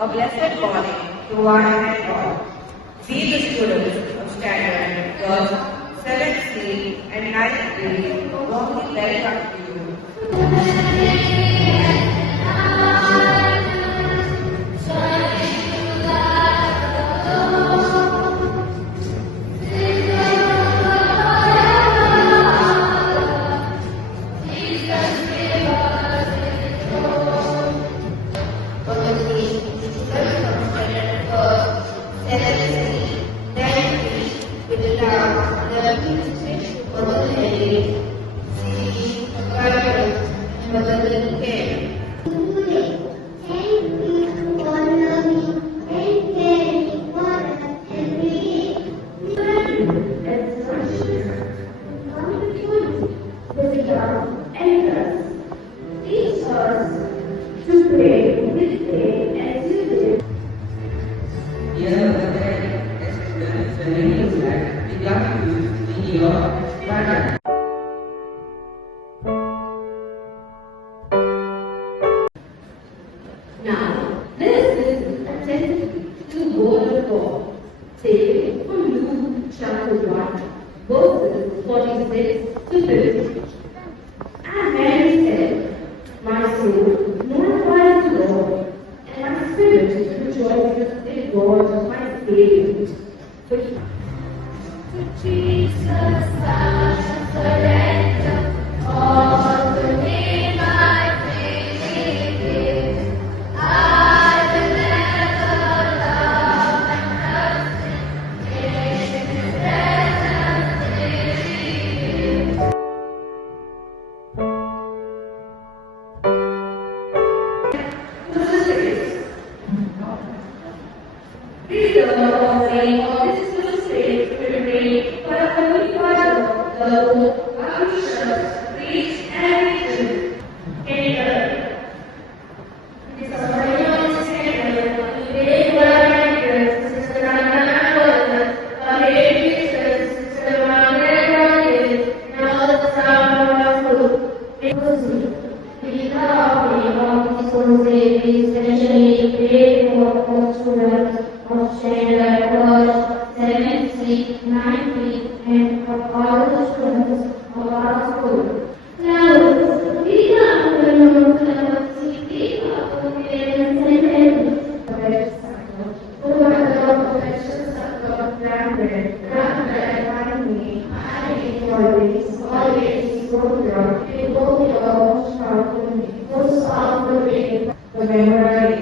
a blessed morning to one and all. We the students of Standard 12, 7th C and 9th grade warmly welcome you. Now, let's listen attentively to the word of God, taken from Luke chapter 1, verses 46 to 50. And Mary said, "My soul glorifies the Lord, and my spirit rejoices in God my Saviour." To Jesus I surrender all, to Him I freely give. I will never love and trust in His presence freely live. Read the offering of this little state will remain for a holy Father, the Pope, our bishops, priests, and regions. It is a ceremonial ceremony today for our members, Sister Anna Anna, our lady sisters, Sister Margaret Rodriguez, and all the staff of our school. Read the offering of this little state, especially today for all students of Standard 12, 7th C, 9th C, and of all the students of our school. Now, we come to know the city of the parents and parents. Oh, the precious of grandparents, find me, I always, always go there. It will be all strong for me. Those are the way, the memory.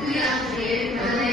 We are here.